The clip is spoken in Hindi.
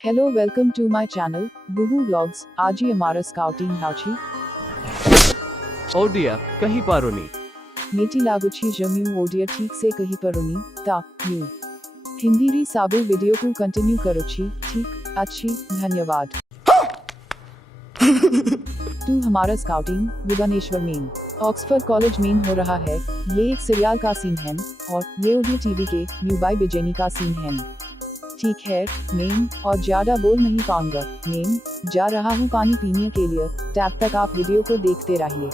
Hello welcome to my channel Bubu vlogs. आज ही हमारा स्काउटिंग हाची ओडिया कहीं पारोनी मेटी लागुची जम्यू ओडिया ठीक से कहीं परुनी ता यू हिंदी री साबु वीडियो को कंटिन्यू करोची ठीक अच्छी धन्यवाद। तू हमारा स्काउटिंग भुवनेश्वर मेन ऑक्सफोर्ड कॉलेज मेन हो रहा है। ये एक सीरियल का सीन है और ये ओडिया टीवी के यू बाई बिजेनी का सीन है। ठीक है मेन और ज्यादा बोल नहीं पाऊंगा। मेन जा रहा हूँ पानी पीने के लिए। टैब तक आप वीडियो को देखते रहिए।